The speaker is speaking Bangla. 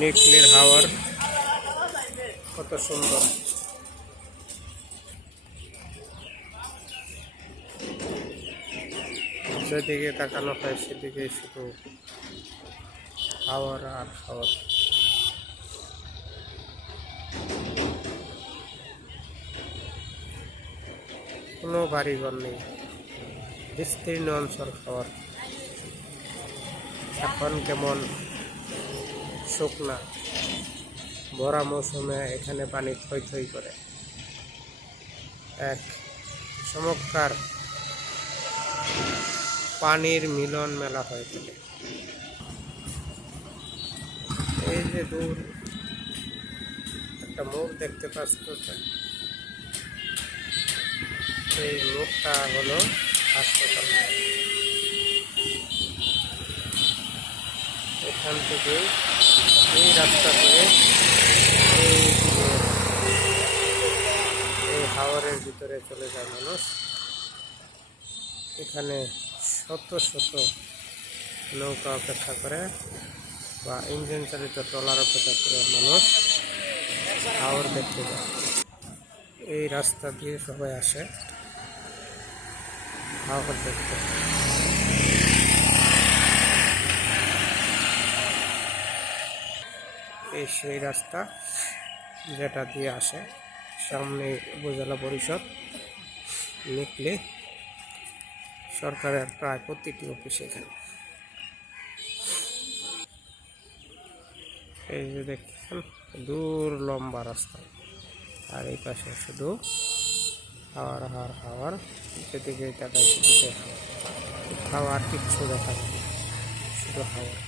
নিকলির হাওয়ার কত সুন্দর। যেদিকে তাকানো হয় সেদিকে শুধু হাওয়ার আর হাওয়ার। কোনো বাড়িঘর নেই, বিস্তীর্ণ অঞ্চল হাওয়ার। এখন কেমন শুকনা, ভরা মৌসুমে এখানে পানি থই থই করে। এক চমৎকার পানির মিলন মেলা হয়ে থাকে। এই যে দূর একটা মুখ দেখতে পাচ্ছেন, এই মুখটা হলো হাসপাতাল। এখান থেকে এই রাস্তা দিয়ে এই হাওরের ভিতরে চলে যায় মানুষ। এখানে শত শত নৌকা অপেক্ষা করে বা ইঞ্জিন চালিত ট্রলার অপেক্ষা করে মানুষ হাওর দেখতে যায়। এই রাস্তা দিয়ে সবাই আসে হাওর দেখতে। এই সেই রাস্তা যেটা দিয়ে আসে, সামনে উপজেলা পরিষদ, নিকলি সরকারের প্রায় প্রতিটি অফিস এখানে। এই যে দেখছেন দূর লম্বা রাস্তা, আর এই পাশে শুধু হাওয়ার হাওয়ার হাওয়ার। যেদিকে তাকাই সেদিকে হাওয়ার, কিচ্ছু দেখা যায় শুধু হাওয়ার।